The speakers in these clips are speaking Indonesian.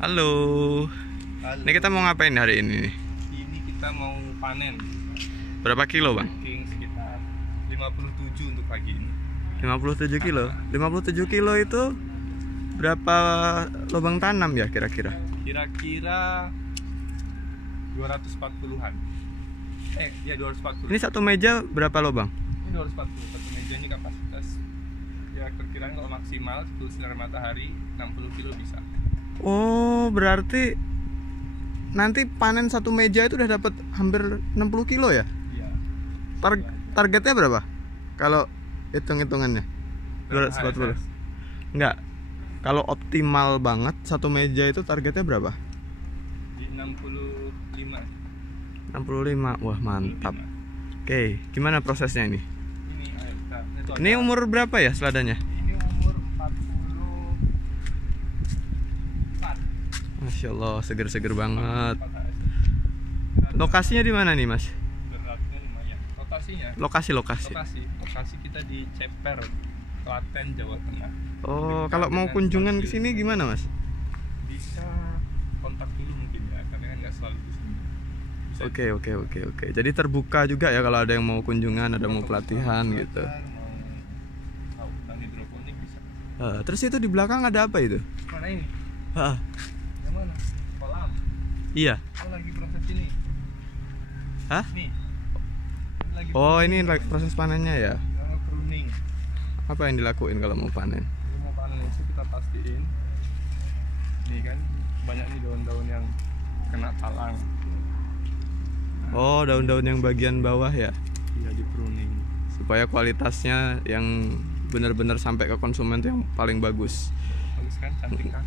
Halo. Halo. Ini kita mau ngapain hari ini nih? Ini kita mau panen. Berapa kilo, Bang? Packing sekitar 57 untuk pagi ini. 57 kilo. 57 kilo itu berapa lubang tanam ya kira-kira? Kira-kira 240-an. Ya 240. Ini satu meja berapa lubang? Ini 240. Satu meja ini kapasitas ya kira-kira kalau maksimal 10 sinar matahari 60 kilo bisa. Oh, berarti nanti panen satu meja itu udah dapat hampir 60 kilo ya? Iya. Targetnya berapa? Kalau hitung-hitungannya? 240. Enggak. Kalau optimal banget satu meja itu targetnya berapa? Di 65. 65. Wah, mantap. 65. Oke, gimana prosesnya ini? Ini ayo kita. Ini umur berapa ya seladanya? Ini umur 44. Masya Allah, seger-seger banget. 4 Lokasinya di mana nih, Mas? Beratnya lumayan. Lokasi. Lokasi kita di Ceper, Klaten, Jawa Tengah. Oh, Dekat kalau mau dengan kunjungan ke stasiun. sini gimana, Mas? Bisa kontak dulu mungkin ya, karena kan nggak selalu di sini. Bisa Oke. Jadi terbuka juga ya kalau ada yang mau kunjungan, ada mau pelatihan belajar, gitu. mau tahu tentang hidroponik bisa. Terus itu di belakang ada apa itu? Mana ini? Yang mana? Kolam. Iya. Oh, lagi proses ini. Hah? Nih. Ini lagi Oh, pruning. ini proses panennya ya. Pruning. Apa yang dilakuin kalau mau panen? Jadi mau panen itu kita pastiin. Nih kan banyak nih daun-daun yang kena talang. Oh, daun-daun yang bagian bawah ya, Iya, di pruning. supaya kualitasnya yang benar-benar sampai ke konsumen tuh yang paling bagus. Bagus kan, cantik kan?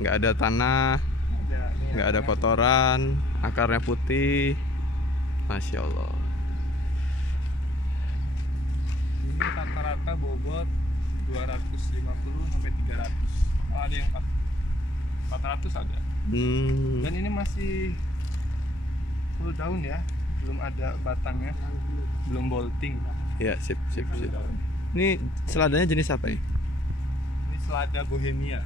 Nggak ada tanah, nggak ada kotoran, akarnya putih. Masya Allah. Ini rata-rata bobot 250 sampai 300. Oh, ada yang 400 ada. Dan ini masih full daun ya, belum ada batangnya, belum bolting. Ya, sip. Ini seladanya jenis apa ini? Ini selada Bohemia.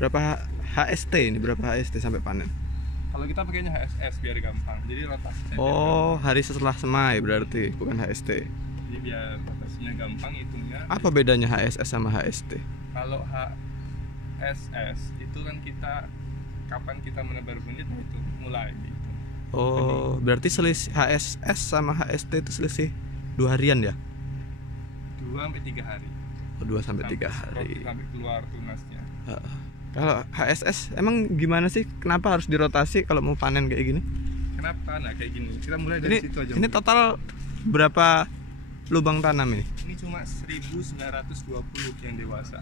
Berapa HST ini? Berapa HST sampai panen? Kalau kita pakainya HSS biar gampang. Jadi rotasinya Oh, hari setelah semai berarti, bukan HST. jadi biar rotasinya gampang hitungnya. Apa bedanya HSS sama HST? Kalau HSS itu kan kita kapan kita menebar benih itu mulai gitu. Oh, berarti selisih HSS sama HST itu selisih 2 harian ya? 2 sampai 3 hari. Oh, 2 sampai 3 hari. Sampai keluar tunasnya. Kalau HSS emang gimana sih? Kenapa harus dirotasi kalau mau panen kayak gini? Kenapa? Nah kayak gini. Kita mulai dari situ aja. Ini total berapa lubang tanam ini? Ini cuma 1920 yang dewasa.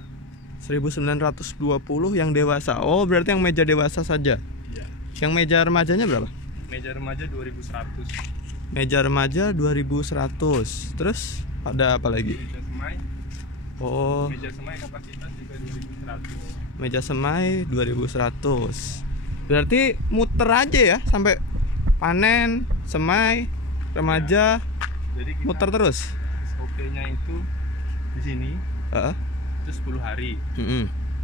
1920 yang dewasa. Oh, berarti yang meja dewasa saja. Iya. Yang meja remajanya berapa? Meja remaja 2100. Meja remaja 2100. Terus ada apa lagi? Meja semai. Oh, Meja semai kapasitas juga 2100. meja semai 2100. Berarti muter aja ya sampai panen, semai, remaja, Jadi kita muter terus. SOP-nya itu di sini itu 10 hari.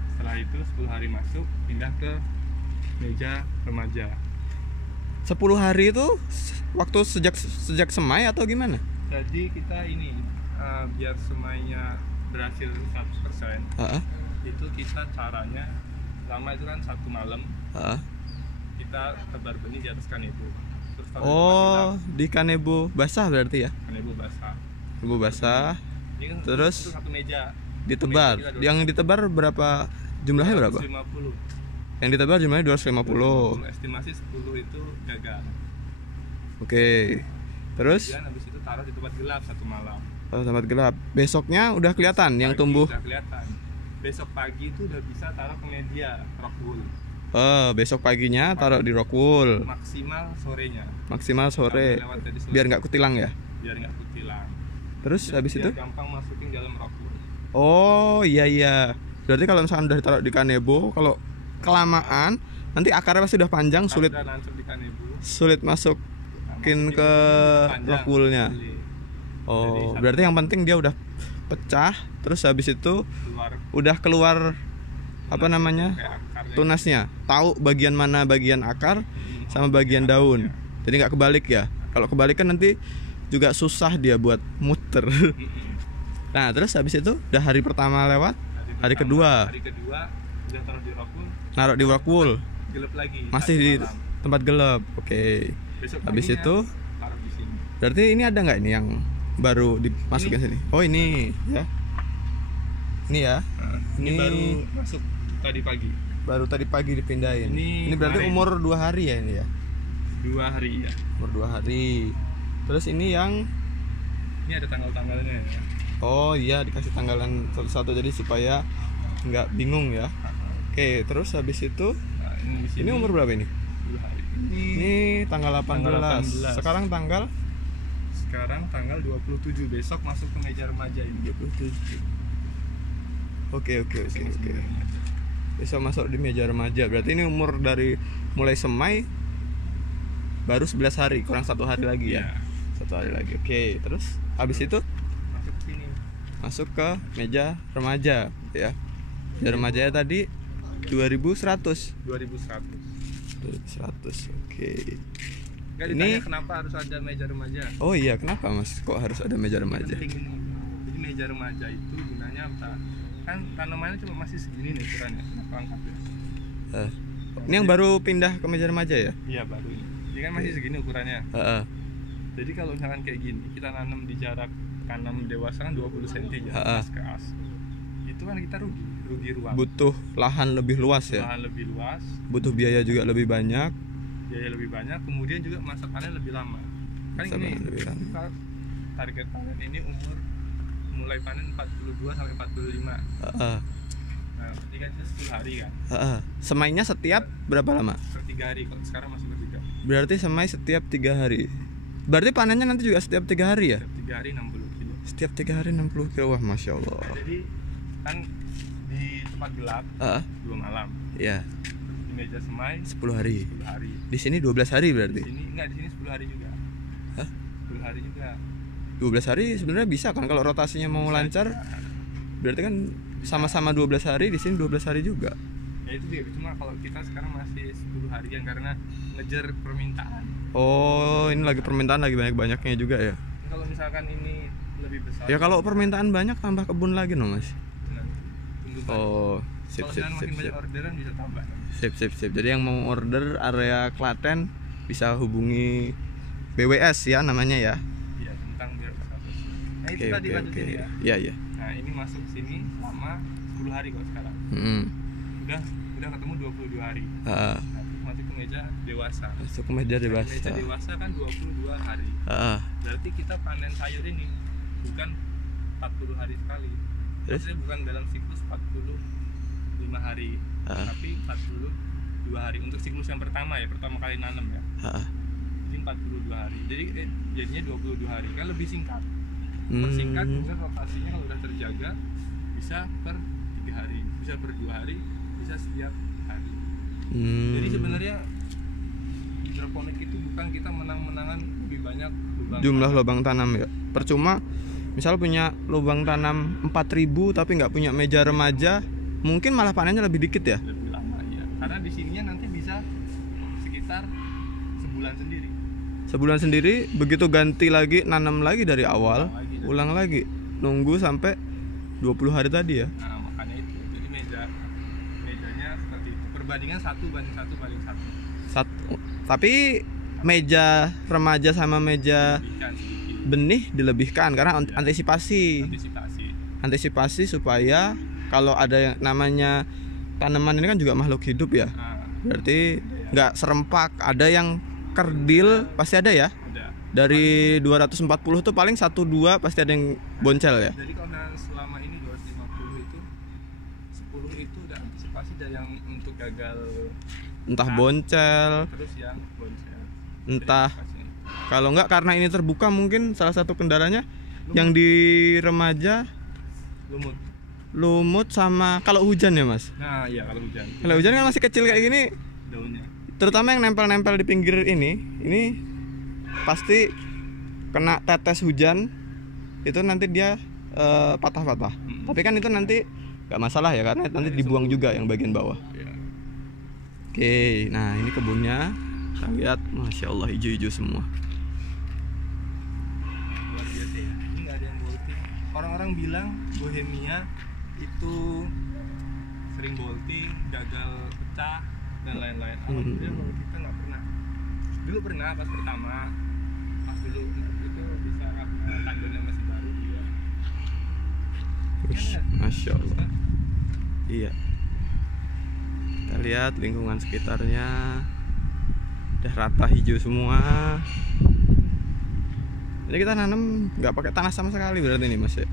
Setelah itu 10 hari masuk pindah ke meja remaja. 10 hari itu waktu sejak semai atau gimana? Jadi kita ini biar semainya berhasil 100%. Itu kita caranya lama itu kan 1 malam kita tebar benih di atas kanebo. Terus Oh, di kanebo basah berarti ya? kanebo basah. Kanebo basah. Ini kan Terus itu satu meja. ditebar. Meja kita Yang ditebar berapa? Jumlahnya berapa? 250. Yang ditebar jumlahnya 250. Estimasi 10 itu gagal. Oke. Terus Kemudian habis itu taruh di tempat gelap 1 malam. tempat gelap. Besoknya udah kelihatan yang Pagi tumbuh. udah kelihatan. Besok pagi itu udah bisa taruh ke media rock wool. Besok paginya taruh di rock wool. Maksimal sorenya. Maksimal sore. Lewat dari sore. Biar nggak kutilang ya. Biar nggak kutilang. Terus habis Biar itu? gampang masukin dalam rock wool. Oh, iya. Berarti kalau misalkan udah ditaruh di kanebo, kalau kelamaan nanti akarnya pasti udah panjang, sulit Udah nancep di kanebo. masukin ke rock woolnya. Oh, Jadi, berarti yang penting dia udah pecah, terus habis itu Keluar udah keluar apa namanya? kayak akar tunasnya, tahu bagian mana bagian akar sama bagian daun. Jadi nggak kebalik ya. Kalau kebalik kan nanti juga susah dia buat muter. Nah terus habis itu udah hari pertama lewat, hari kedua udah taruh di rockwool, naruh di rockwool, gelap lagi, masih di tempat gelap. Oke. Habis itu taruh di sini. Berarti ini ada nggak ini yang baru dimasukin sini? Oh ini ya, ini ya. Ini baru masuk tadi pagi. Baru tadi pagi dipindahin. Ini berarti kemarin. umur 2 hari ya ini ya? 2 hari ya. Umur 2 hari. Terus ini yang ini ada tanggal-tanggalnya ya. Oh iya, dikasih tanggalan satu-satu jadi supaya nggak bingung ya. Oke, terus habis itu ini umur berapa ini? 2 hari. Ini tanggal 18. Sekarang tanggal 27. Besok masuk ke meja remaja ini. 27. Oke. Besok masuk di meja remaja. Berarti ini umur dari mulai semai baru 11 hari, kurang 1 hari lagi ya. 1 hari lagi. Oke, terus habis itu masuk sini. Masuk ke meja remaja ya. Meja remajanya tadi 2100. 2100. Oke. Ini kenapa harus ada meja remaja? Oh iya, kenapa Mas? Kok harus ada meja remaja? Penting ini. Jadi meja remaja itu gunanya apa? Kan tanamannya cuma masih segini nih ukurannya. Kenapa angkat ya? Ini yang baru pindah ke meja remaja ya? Iya, baru ini. Jadi kan masih segini ukurannya. Jadi kalau misalkan kayak gini, kita nanam di jarak tanam dewasa kan 20 cm as ke as. Itu kan kita rugi ruang. Butuh lahan lebih luas ya? Lahan lebih luas. Butuh biaya juga lebih banyak. Kemudian juga masa panen lebih lama. Kan ini target panen ini umur mulai panen 42 sampai 45. Nah, berarti kan itu 10 hari kan. Semainya setiap berapa lama? Per 3 hari, kalau sekarang masih per 3. Berarti semai setiap 3 hari. Berarti panennya nanti juga setiap 3 hari ya? Setiap 3 hari 60 kilo. Setiap 3 hari 60 kilo, wah Masya Allah. Nah, jadi kan di tempat gelap 2 malam. Iya. Di meja semai 10 hari. 10 hari. Di sini 12 hari berarti? Di sini 10 hari juga. 10 hari juga. 12 hari sebenarnya bisa kan kalau rotasinya mau lancar. Berarti kan sama-sama 12 hari, di sini 12 hari juga. Ya itu dia, cuma kalau kita sekarang masih 10 harian karena ngejar permintaan. Oh, ini lagi permintaan lagi banyak-banyaknya juga ya. Kalau misalkan ini lebih besar. Ya kalau permintaan banyak tambah kebun lagi no, Mas. Oh, sip. Makin banyak orderan bisa tambah. Sip. Jadi yang mau order area Klaten bisa hubungi BWS ya namanya ya. Iya, tentang BWS. Nah, itu tadi lanjutin ya. Iya. Nah, ini masuk sini selama 10 hari kok sekarang. Udah ketemu 22 hari. Nanti masuk ke meja dewasa. Masuk ke meja dewasa. Meja dewasa kan 22 hari. Berarti kita panen sayur ini bukan 40 hari sekali. Maksudnya bukan dalam siklus 45 hari, tapi 42 hari untuk siklus yang pertama ya, pertama kali nanam ya. Jadi 42 hari. Jadi jadinya 22 hari. Kan lebih singkat. Persingkat kemudian rotasinya kalau udah terjaga bisa per 3 hari, bisa per 2 hari, bisa setiap hari. Jadi sebenarnya hidroponik itu bukan kita menang-menangan lebih banyak jumlah lubang tanam ya. Percuma misal punya lubang tanam 4.000 tapi nggak punya meja remaja, mungkin malah panennya lebih dikit ya. Lebih lama ya. Karena di sininya nanti bisa sekitar sebulan sendiri, begitu ganti lagi nanam lagi dari awal, ulang lagi, nunggu sampai 20 hari tadi ya. Nah, makanya itu. Jadi mejanya seperti itu. Perbandingan 1:1. Tapi meja remaja sama meja benih dilebihkan karena antisipasi supaya kalau ada yang namanya tanaman ini kan juga makhluk hidup ya. Berarti nggak serempak, ada yang kerdil pasti ada ya. Dari 240 tuh paling 1-2 pasti ada yang boncel ya. Jadi kalau selama ini 250 itu 10 itu udah antisipasi dari yang untuk gagal, entah boncel, terus yang boncel, entah kalau enggak karena ini terbuka mungkin salah satu kendalanya yang di remaja lumut sama kalau hujan ya Mas. Nah iya, kalau hujan kan masih kecil kayak gini daunnya, terutama yang nempel-nempel di pinggir ini pasti kena tetes hujan itu nanti dia patah-patah. Tapi kan itu nanti nggak masalah ya karena nanti dibuang juga yang bagian bawah. Oke, nah ini kebunnya. Kita lihat, masya Allah hijau-hijau semua. Luar biasa ya. Ini nggak ada yang bolting. Orang-orang bilang Bohemia itu sering bolting, gagal pecah dan lain-lain. Alhamdulillah kalau kita nggak pernah. Dulu pernah pas pertama, pas dulu itu bisa tandonnya masih baru juga. Masya Allah. Iya. Kita lihat lingkungan sekitarnya udah rata hijau semua. Jadi kita nanam nggak pakai tanah sama sekali berarti ini Mas ya?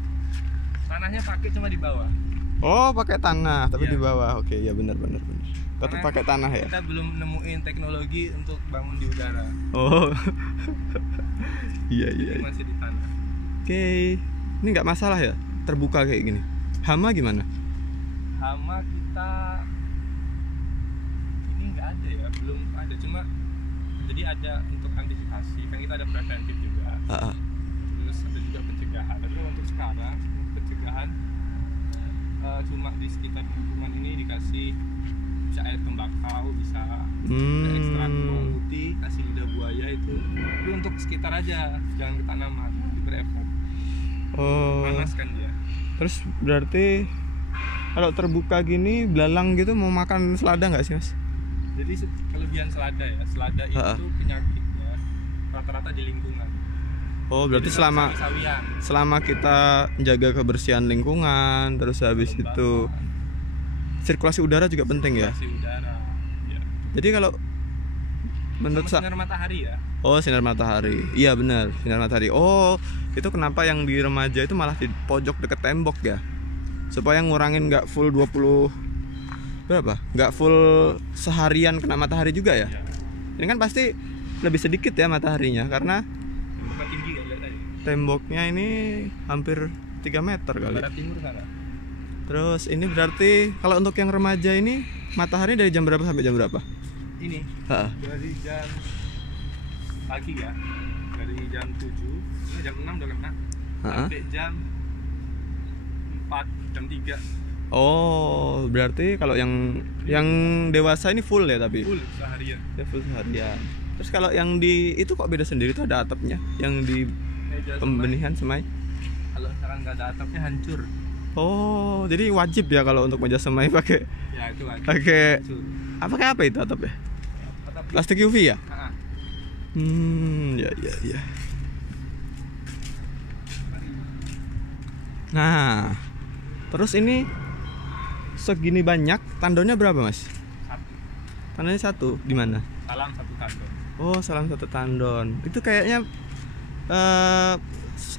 Tanahnya pakai cuma di bawah. Oh, pakai tanah tapi Iya. di bawah. Oke, ya benar. Tetap pakai tanah ya. Kita belum nemuin teknologi untuk bangun di udara. Oh. Iya. Jadi masih di tanah. Oke. Ini nggak masalah ya terbuka kayak gini. Hama gimana? Hama kita ini nggak ada ya, belum ada. Cuma jadi ada untuk antisipasi, kan kita ada preventif juga. Terus ada juga pencegahan. Tapi untuk sekarang pencegahan cuma di sekitar lingkungan ini dikasih bisa air tembakau, bisa ada ekstrak bawang putih, kasih lidah buaya itu. Tapi untuk sekitar aja, jangan ke tanaman, nanti berefek. Oh. Panas kan dia. Terus berarti kalau terbuka gini belalang gitu mau makan selada nggak sih Mas? Jadi kelebihan selada ya, selada itu penyakitnya rata-rata di lingkungan. Oh, berarti Jadi selama kita jaga kebersihan lingkungan, terus habis itu sirkulasi udara juga penting ya. Sirkulasi udara. Ya. Jadi kalau menurut sinar matahari ya. Oh, sinar matahari. Iya benar, sinar matahari. Oh, itu kenapa yang di remaja itu malah di pojok deket tembok ya? Supaya ngurangin nggak full 20 berapa? Nggak full seharian kena matahari juga ya? Ini kan pasti lebih sedikit ya mataharinya karena tinggi gak tadi? Temboknya ini hampir 3 meter kali. Barat timur sana. Terus ini berarti kalau untuk yang remaja ini matahari dari jam berapa sampai jam berapa? Ini dari jam pagi ya, dari jam 7 ini jam 6 udah kena sampai jam 4, jam 3. Oh, berarti kalau yang dewasa ini full ya tapi? Full seharian. Ya, full seharian. Terus kalau yang di itu kok beda sendiri tuh ada atapnya? Yang di pembenihan semai? Kalau misalkan nggak ada atapnya hancur. Oh, jadi wajib ya kalau untuk meja semai pakai? Ya itu wajib. Pakai apa itu atapnya? Plastik UV ya? Ya. Nah, terus ini segini banyak tandonnya berapa Mas? 1. Tandonnya 1 di mana? Salam 1 tandon. Oh, salam 1 tandon. Itu kayaknya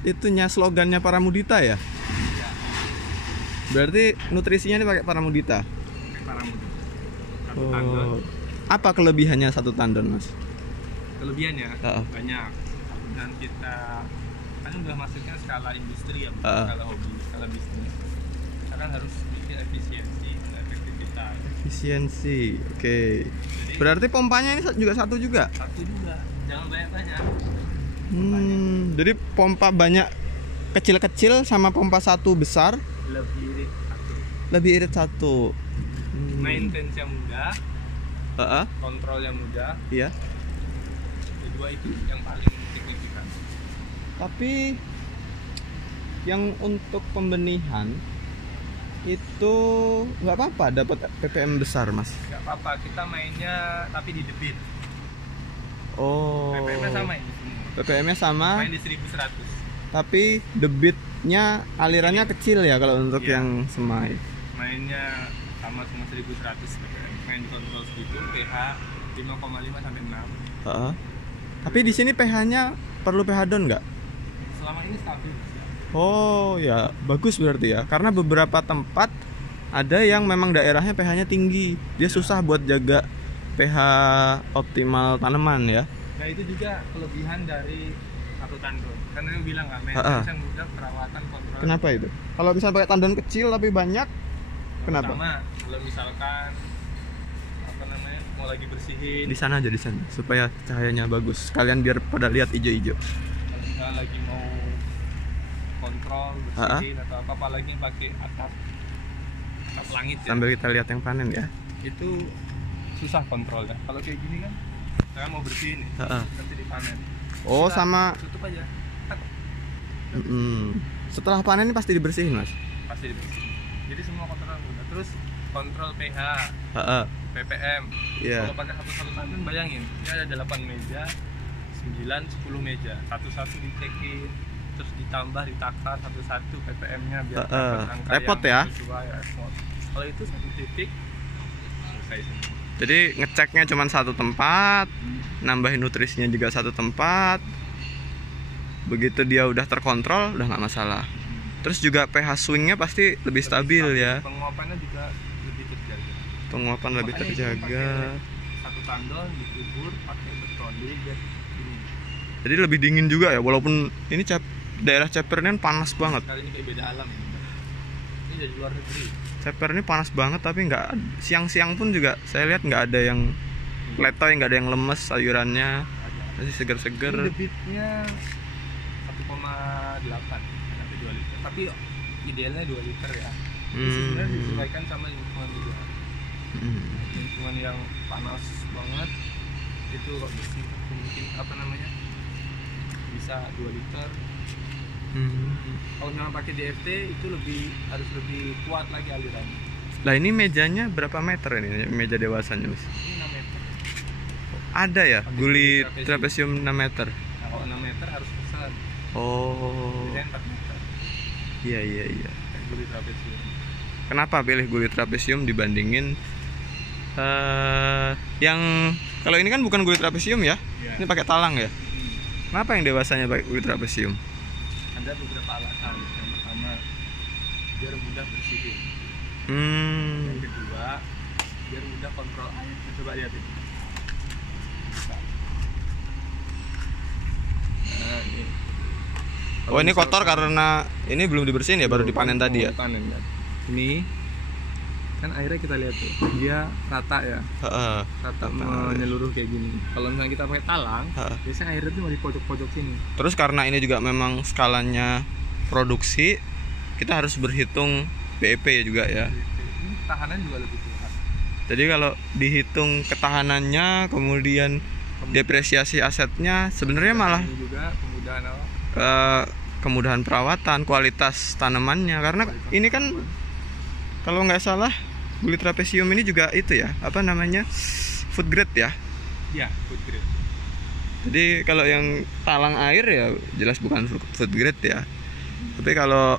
itunya slogannya Paramudita ya? Ya. Berarti nutrisinya ini pakai Paramudita. Paramudita. 1 tandon. Apa kelebihannya 1 tandon Mas? Kelebihannya banyak. Dan kita kan udah masuknya skala industri ya, bukan skala hobi, skala bisnis. Kita kan harus bikin efisiensi dan efektivitas. Efisiensi, oke. Berarti pompanya ini juga 1 juga? 1 juga, jangan banyak-banyak. Jadi pompa banyak kecil-kecil sama pompa 1 besar lebih irit 1. Maintenance-nya mudah, kontrolnya mudah. Iya. Kedua itu yang paling signifikan. Tapi yang untuk pembenihan itu nggak apa-apa dapat ppm besar Mas? Nggak apa-apa, kita mainnya tapi di debit. Oh. ppm-nya sama ini. ppm-nya sama. Main di 1100. Tapi debitnya alirannya kecil ya kalau untuk yang semai. Mainnya sama 1100 ppm. Main kontrol segitu, pH 5,5 sampai 6. Tapi di sini pH-nya perlu pH down nggak? Selama ini stabil. Oh ya, bagus berarti ya. Karena beberapa tempat ada yang memang daerahnya pH-nya tinggi. Dia susah buat jaga pH optimal tanaman ya. Nah itu juga kelebihan dari 1 tandon. Karena yang bilang nggak maintenance yang mudah, perawatan, kontrol. Kenapa itu? Kalau misalnya pakai tandon kecil tapi banyak, kenapa? Pertama, kalau misalkan mau lagi bersihin di sana aja di sana supaya cahayanya bagus. Kalian biar pada lihat hijau-hijau. Kalau misalnya lagi mau kontrol bersihin atau apa lagi pakai atap langit sambil kita lihat yang panen ya. Itu susah kontrolnya. Kalau kayak gini kan saya mau bersihin nih, nanti dipanen. Oh, kita sama tutup aja. Setelah panen ini pasti dibersihin, Mas? Pasti dibersihin. Jadi semua kontrol udah. Terus kontrol pH, ppm. Kalau pakai satu-satu tangan, bayangin ini ada 8 meja, 9-10 meja, satu-satu dicekin, terus ditambah, ditakar satu-satu ppm-nya biar angka repot ya. Repot. Kalau itu satu titik selesai semua. Jadi ngeceknya cuma satu tempat, nambahin nutrisinya juga satu tempat. Begitu dia udah terkontrol, udah nggak masalah. Terus juga pH swingnya pasti lebih stabil ya. Penguapannya juga lebih terjaga. Penguapan lebih terjaga. Satu tandon dikubur pakai beton, jadi lebih dingin juga ya, walaupun ini daerah Ceper ini panas banget. Kali ini kayak beda alam ini. Ini dari luar negeri. Ceper ini panas banget, tapi nggak siang-siang pun juga saya lihat nggak ada yang letoy, nggak ada yang lemes sayurannya, masih seger-seger. Debitnya 1,8 sampai 2 liter. Tapi idealnya 2 liter ya. Sebenarnya disesuaikan sama lingkungan juga. Lingkungan yang panas banget itu kok bersih mungkin bisa 2 liter. Kalau memang pakai DFT itu harus lebih kuat lagi alirannya. Lah ini mejanya berapa meter ini meja dewasanya, Mas? Ini 6 meter. Ada ya guli trapesium 6 meter. Nah, kalau 6 meter harus pesan. Oh. Jadi 4 meter. Iya. Guli trapesium. Kenapa pilih guli trapesium dibandingin yang kalau ini kan bukan guli trapesium ya? Ini pakai talang ya? Kenapa yang dewasanya pakai guli trapesium? Ada beberapa alasan. Yang pertama, biar mudah bersihin. Yang kedua, biar mudah kontrol air. Coba lihat ini. Nah, ini. Oh, ini kotor karena ini belum dibersihin ya, baru dipanen tadi ya? Panen ya. Ini kan airnya kita lihat tuh, dia rata ya. Rata menyeluruh kayak gini. Kalau misalnya kita pakai talang, biasanya airnya tuh di pojok-pojok sini. Terus karena ini juga memang skalanya produksi, kita harus berhitung BEP juga ya. Ini ketahanan juga lebih kuat. Jadi kalau dihitung ketahanannya, kemudian depresiasi asetnya, sebenarnya malah ini juga kemudahan perawatan, kualitas tanamannya. Karena ini kan kalau nggak salah guli trapesium ini juga itu ya, food grade ya? Iya, food grade. Jadi kalau yang talang air ya jelas bukan food grade ya. Tapi kalau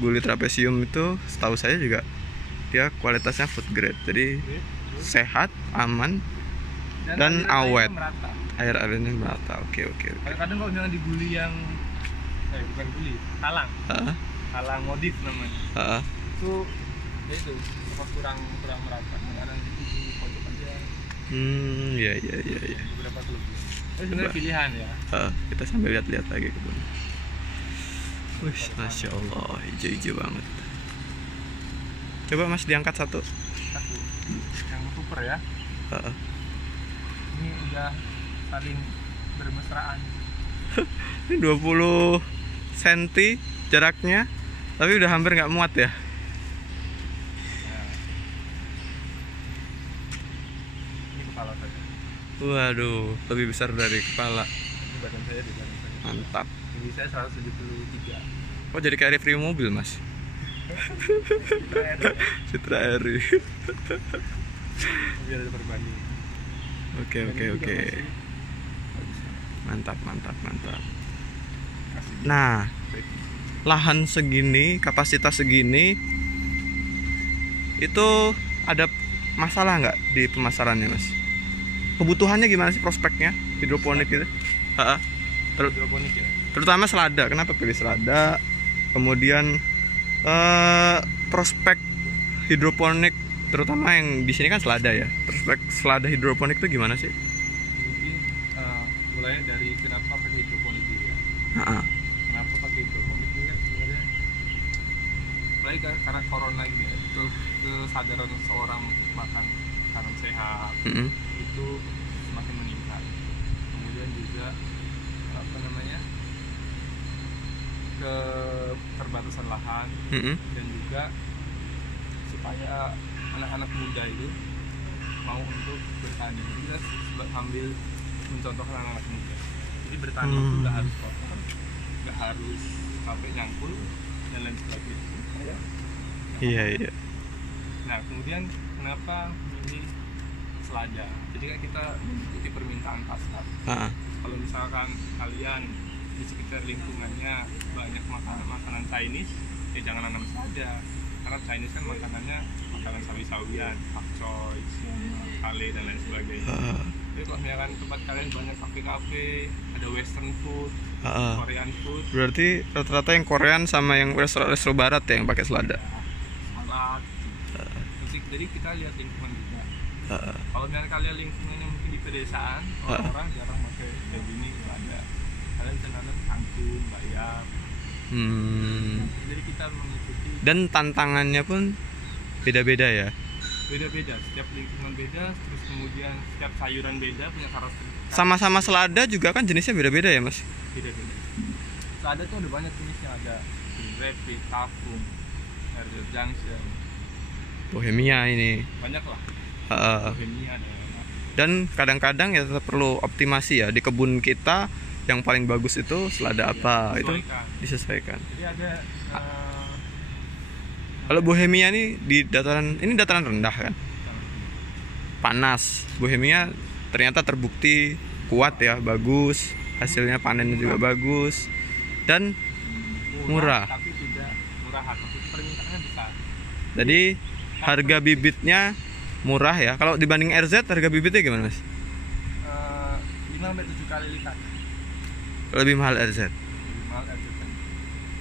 guli trapesium itu setahu saya juga dia kualitasnya food grade. Jadi sehat, aman, dan awet. Air-airnya merata. Oke. Kadang kalau jangan diguli yang bukan guli, talang. Talang modif namanya. Itu kurang merata. Kadang di pojok aja. Iya. Beberapa kelebihan. Itu sebenarnya pilihan ya. Kita sambil lihat-lihat lagi kebun. Wih, masya Allah, hijau-hijau banget. Coba Mas diangkat satu. Yang super ya. Ini udah saling bermesraan. Ini 20 cm jaraknya, tapi udah hampir nggak muat ya. Ini kepala saja. Waduh, lebih besar dari kepala. Ini badan saya di badan saya. Mantap. Ini saya 173. Oh, jadi kayak review mobil, Mas. Citra Eri. Biar ada perbandingan. Oke. Mantap. Nah, lahan segini, kapasitas segini, itu ada masalah nggak di pemasarannya, Mas? Kebutuhannya gimana sih prospeknya hidroponik itu? Hidroponik ya. Terutama selada. Kenapa pilih selada? Kemudian prospek hidroponik, terutama yang di sini kan selada ya. Prospek selada hidroponik itu gimana sih? Mungkin mulai dari kenapa pakai hidroponik juga. Kenapa pakai hidroponik ini kan sebenarnya mulai karena corona ini ya. Itu kesadaran seorang makan makanan sehat itu semakin meningkat. Kemudian juga keterbatasan lahan dan juga supaya anak-anak muda itu mau untuk bertani. Jadi kita ambil mencontoh anak-anak muda. Jadi bertani itu nggak harus kotor, nggak harus sampai nyangkul dan lain sebagainya. Iya. Nah kemudian kenapa milih selada? Jadi kan kita mengikuti permintaan pasar. Kalau misalkan kalian di sekitar lingkungannya banyak makanan Chinese, ya jangan nanam selada. Karena Chinese kan makanannya makanan sawi-sawian, pakcoy, kale dan lain sebagainya. Jadi kalau misalkan tempat kalian banyak kafe-kafe, ada western food, Korean food. Berarti rata-rata yang Korean sama yang restoran barat ya yang pakai selada. Salad. Jadi kita lihat lingkungan juga. Kalau misalkan kalian lingkungannya mungkin di pedesaan, orang-orang jarang pakai kayak gini, ada. Kalian bisa nanam kangkung, bayam. Jadi kita mengikuti. Dan tantangannya pun beda-beda ya. Beda-beda, setiap lingkungan beda, terus kemudian setiap sayuran beda punya karakteristik. Sama-sama selada juga kan jenisnya beda-beda ya mas? Beda-beda. Selada tuh ada banyak jenisnya, ada rabbit, kafung, Herzog Junction, Bohemia ini. banyak lah. Bohemia ada. Dan kadang-kadang ya tetap perlu optimasi ya di kebun kita. Yang paling bagus itu selada apa itu disesuaikan. Jadi ada kalau Bohemia ini di dataran rendah kan, panas. Bohemia ternyata terbukti kuat ya, bagus, hasilnya panennya juga bagus dan murah. Tapi tidak murahan, maksudnya permintaannya besar. Jadi harga bibitnya murah ya. Kalau dibanding RZ harga bibitnya gimana mas? 5-7 kali lipat. Lebih mahal RZ. Lebih mahal RZ kan.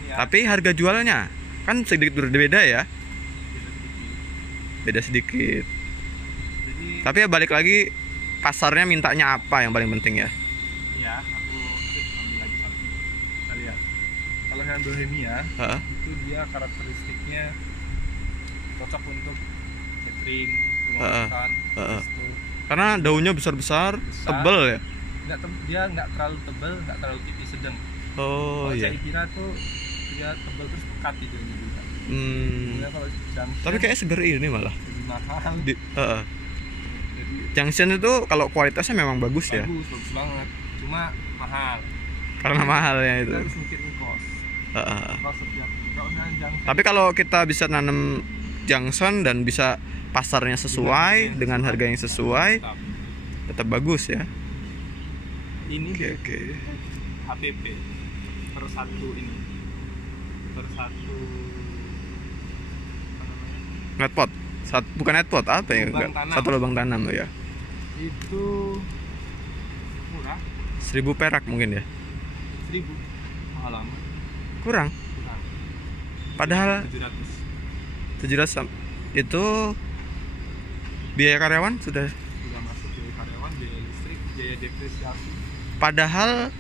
Ya. Tapi harga jualnya kan sedikit berbeda ya. Beda sedikit. Jadi, tapi ya balik lagi pasarnya mintanya apa yang paling penting ya. Ya, aku ambil lagi satu. Kita lihat. Kalau yang Bohemia, itu dia karakteristiknya cocok untuk catering, rumah makan, karena daunnya besar-besar, tebal ya. Dia nggak terlalu tebal, nggak terlalu tipis, sedang. Iya. Saya kira tuh dia tebal terus pekat gitu juga. Kalau tapi kayak seger ini malah. Lebih mahal. Junction itu kalau kualitasnya memang bagus ya. Bagus banget. Cuma mahal. Karena mahalnya itu. Kita harus mikirin cost. Tapi kalau kita bisa nanam Junction dan bisa pasarnya sesuai dengan harga yang sesuai, tetap bagus ya. Ini oke. HPP per satu ini. Per satu netpot. Bukan netpot, apa ya? Satu lubang tanam ya. Itu murah. 1.000 perak mungkin ya. 1.000 mahal amat. Kurang. Padahal 700 itu biaya karyawan sudah masuk, biaya karyawan, biaya listrik, biaya depresiasi. Padahal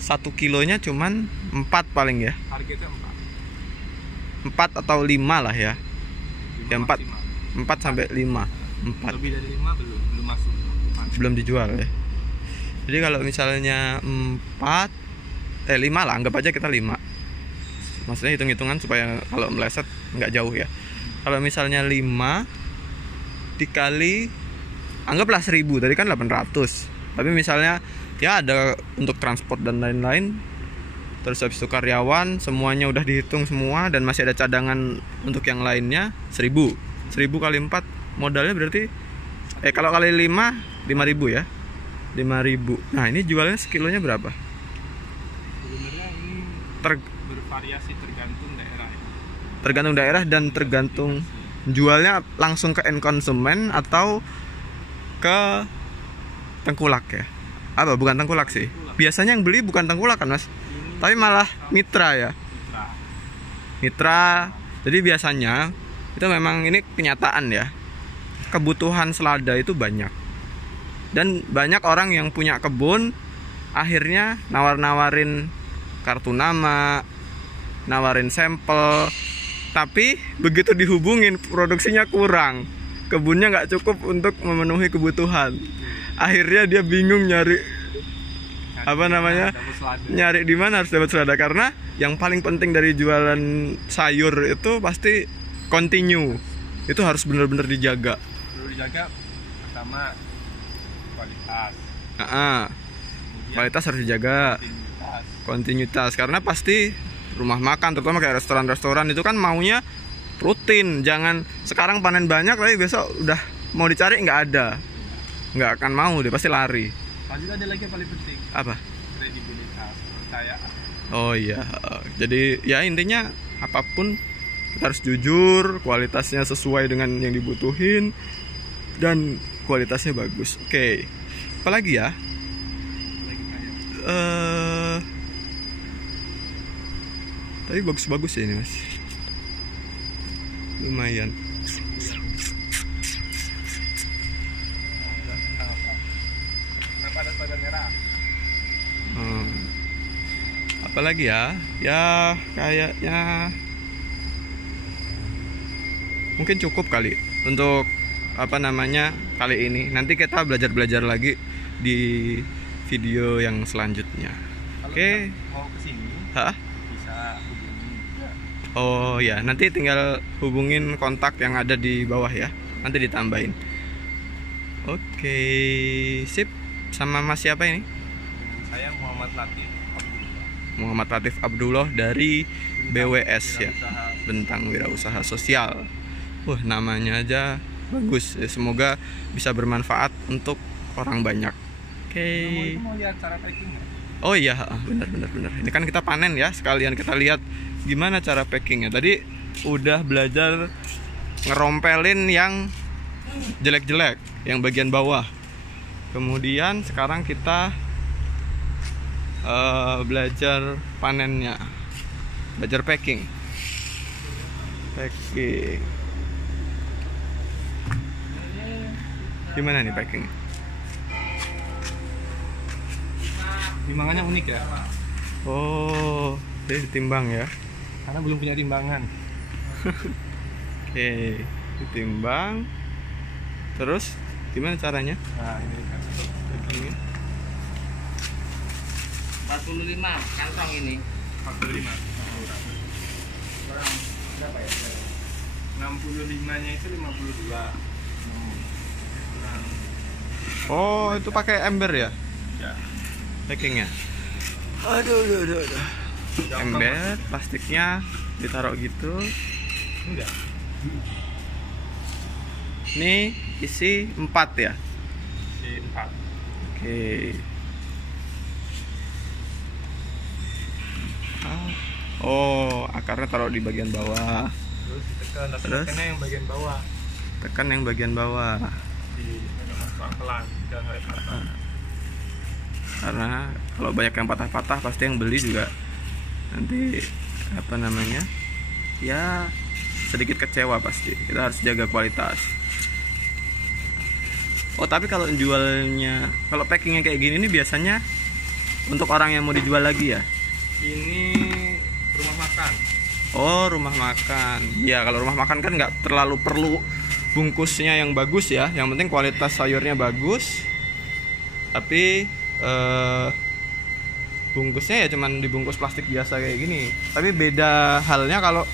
1 kilonya cuman 4 paling ya. Harganya 4 atau 5 lah ya. Ya 4 sampai 5. 4. Lebih dari 5 belum masuk. Belum dijual ya. Jadi kalau misalnya 5 lah, anggap aja kita 5. Maksudnya hitung-hitungan supaya kalau meleset nggak jauh ya. Kalau misalnya 5 dikali anggaplah 1.000, tadi kan 800. Tapi misalnya ya ada untuk transport dan lain-lain, terus habis itu karyawan, semuanya udah dihitung semua dan masih ada cadangan untuk yang lainnya, 1.000 kali 4 modalnya berarti kalau kali 5 5.000 ya. 5.000. Nah, ini jualnya sekilonya berapa? Sebenarnya ini bervariasi tergantung daerah ya. Tergantung daerah dan tergantung jualnya langsung ke end konsumen atau ke tengkulak ya. Apa bukan tengkulak sih? Biasanya yang beli bukan tengkulak kan, Mas? Tapi malah mitra ya. Mitra. Jadi biasanya itu memang ini kenyataan ya. Kebutuhan selada itu banyak. Dan banyak orang yang punya kebun akhirnya nawar-nawarin kartu nama, nawarin sampel, tapi begitu dihubungin produksinya kurang, kebunnya nggak cukup untuk memenuhi kebutuhan. Akhirnya dia bingung nyari nyari di mana harus dapat selada, karena yang paling penting dari jualan sayur itu pasti continue, itu harus benar-benar dijaga. Sama kualitas. Kualitas harus dijaga. Kontinuitas, karena pasti rumah makan terutama kayak restoran-restoran itu kan maunya rutin, jangan sekarang panen banyak tapi besok udah mau dicari nggak ada, nggak akan mau, dia pasti lari. Lanjut ada lagi yang paling penting. Apa? Kredibilitas, kepercayaan. Oh iya, jadi ya intinya apapun kita harus jujur, kualitasnya sesuai dengan yang dibutuhin dan kualitasnya bagus. Oke. Apalagi ya? Tapi bagus-bagus ya ini mas, lumayan. Kenapa ada pada merah? Apalagi ya? Ya kayaknya mungkin cukup kali untuk apa namanya kali ini. Nanti kita belajar lagi di video yang selanjutnya. Oke. Mau kesini? Bisa hubungi. Oh ya, nanti tinggal hubungin kontak yang ada di bawah ya. Nanti ditambahin. Oke, sip. Sama mas siapa ini? Saya Muhammad Latif Abdullah. Muhammad Latif Abdullah dari BWS ya, Bentang Wirausaha Sosial. Namanya aja bagus. Semoga bisa bermanfaat untuk orang banyak. Oke. Mau lihat cara packingnya? Oh iya, benar. Ini kan kita panen ya, sekalian kita lihat gimana cara packingnya. Tadi udah belajar ngerompelin yang jelek-jelek, yang bagian bawah. Kemudian sekarang kita belajar panennya, belajar packing. Gimana nih packing? Timbangannya unik ya. Oh, dia ditimbang ya. Karena belum punya timbangan. Oke, ditimbang. Terus gimana caranya? Nah, ini kan. 45 kantong ini. 45. Berapa ya? 65-nya itu 52. Oh, itu pakai ember ya? Ya. Packingnya. Aduh. Ember, plastiknya ditaruh gitu. Enggak. Ini isi 4 ya? Isi 4. Oke. Oh, akarnya taruh di bagian bawah. Terus ditekan, Terus? tekannya yang bagian bawah. Tekan yang bagian bawah. Pelan, jangan sampai patah. Karena kalau banyak yang patah-patah pasti yang beli juga nanti apa namanya? Ya sedikit kecewa pasti. Kita harus jaga kualitas. Oh, tapi kalau jualnya, kalau packingnya kayak gini nih biasanya untuk orang yang mau dijual lagi ya? Ini rumah makan. Oh, rumah makan. Ya, kalau rumah makan kan nggak terlalu perlu bungkusnya yang bagus ya. Yang penting kualitas sayurnya bagus. Tapi bungkusnya ya cuman dibungkus plastik biasa kayak gini. Tapi beda halnya kalau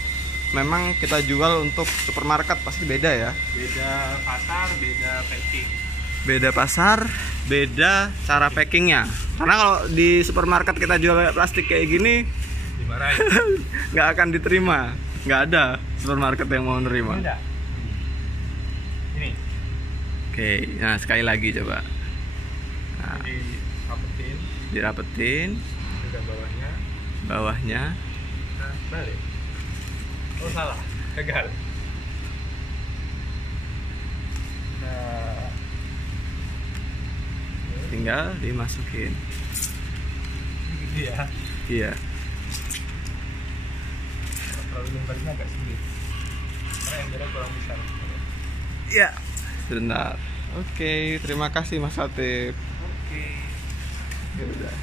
memang kita jual untuk supermarket, pasti beda ya. Beda pasar, beda packing. Beda pasar, beda cara packingnya. Karena kalau di supermarket kita jual plastik kayak gini, Dimarahin. nggak akan diterima. Nggak ada supermarket yang mau nerima. Ini. Oke, nah sekali lagi coba. Nah, dirapetin. Dengan Bawahnya. Nah, balik. Oh salah, gagal. Nah, Tinggal dimasukin. Iya. Iya. Terlalu lebarnya agak sulit. Karena embernya kurang besar. Iya. Sebentar. Oke, terima kasih Mas Latif. Oke. Ya udah.